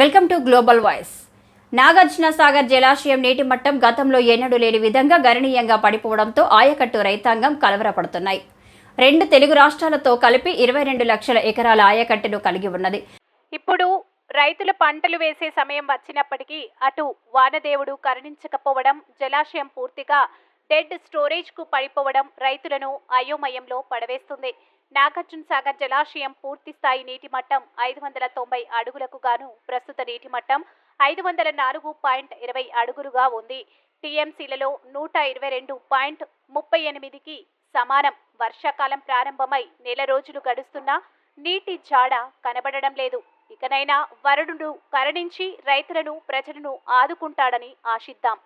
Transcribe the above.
Welcome to global voice. Nagarjuna Sagar జలాశయం నీటి మట్టం గతంలో ఎన్నడూ లేని విధంగా గణనీయంగా పడిపోవడంతో ఆయకట్టు రైతాంగం కలవరపడుతున్నాయి. 2 తెలుగు రాష్ట్రాలతో కలిపి 22 లక్షల ఎకరాల ఆయకట్టును కలిగి ఉన్నది. ఇప్పుడు రైతులు పంటలు వేసే సమయం వచ్చినప్పటికీ అటు వానదేవుడు కరుణించకపోవడం, జలాశయం పూర్తిగా డెడ్ స్టోరేజ్ కు పడిపోవడం రైతులను అయోమయంలో పడవేస్తుంది. నాగార్జున సాగర్ జలాశయం పూర్తి స్థాయి నీటి మట్టం 590 అడుగులకు గాను ప్రస్తుత నీటి మట్టం 504.20 అడుగులుగా ఉంది. టీఎంసీలలో 122.38కి సమానం. వర్షాకాలం ప్రారంభమై నెల రోజులు గడుస్తున్నా నీటి జాడ కనబడడం లేదు. ఇకనైనా వరుణుడు కరుణించి రైతులను, ప్రజలను ఆదుకుంటాడని ఆశిద్దాం.